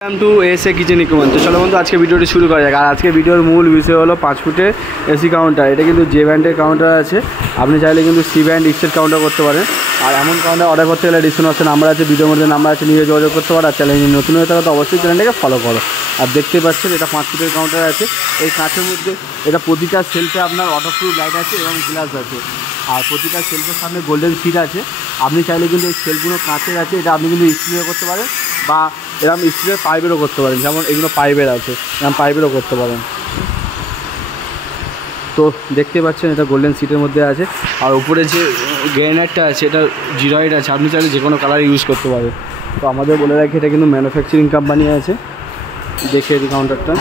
Two এসে kitchen equipment. তো চলো বন্ধু আজকে ভিডিওটি শুরু করা যাক। আর আজকে ভিডিওর মূল বিষয় হলো 5 ফুটের এসি কাউন্টার। এটা কিন্তু জে ব্র্যান্ডের কাউন্টার আছে, আপনি চাইলে কিন্তু সি ব্র্যান্ড এক্সের কাউন্টার করতে পারেন। আর এমন কাউন্টার অর্ডার করতে গেলে ডিসক্রিপশনে নাম্বার আছে, ভিডিওর মধ্যে নাম্বার আছে, নিয়ে যোগাযোগ করতে পারো। আর চ্যানেল নতুন হয়ে থাকলে তো অবশ্যই চ্যানেলটাকে ফলো করো। আর দেখতে পাচ্ছেন এটা 5 ফুটের কাউন্টার আছে। এই কাঁচের মধ্যে এটা প্রতিটা সেলফে আপনার ওয়াটারপ্রুফ লাইট আছে এবং গ্লাস আছে। আর প্রতিটা সেলফের সামনে গোল্ডেন সিট আছে। আপনি চাইলে কিন্তু এই সেলফগুলো কাঁচের আছে, এটা আপনি কিন্তু স্টিলের করতে পারেন বা এরকম স্টিলের পাইপেরও করতে পারেন, যেমন এগুলো পাইপের আছে, এরকম পাইপেরও করতে পারেন। তো দেখতে পাচ্ছেন এটা গোল্ডেন সিটের মধ্যে আছে। আর উপরে যে গ্রেনাইটটা আছে এটা জিরয়েড আছে, আপনি চাইলে যে কোনো কালার ইউজ করতে পারেন। তো আমাদের বলে রাখি এটা কিন্তু ম্যানুফ্যাকচারিং কোম্পানি আছে। দেখে এই কাউন্টারটা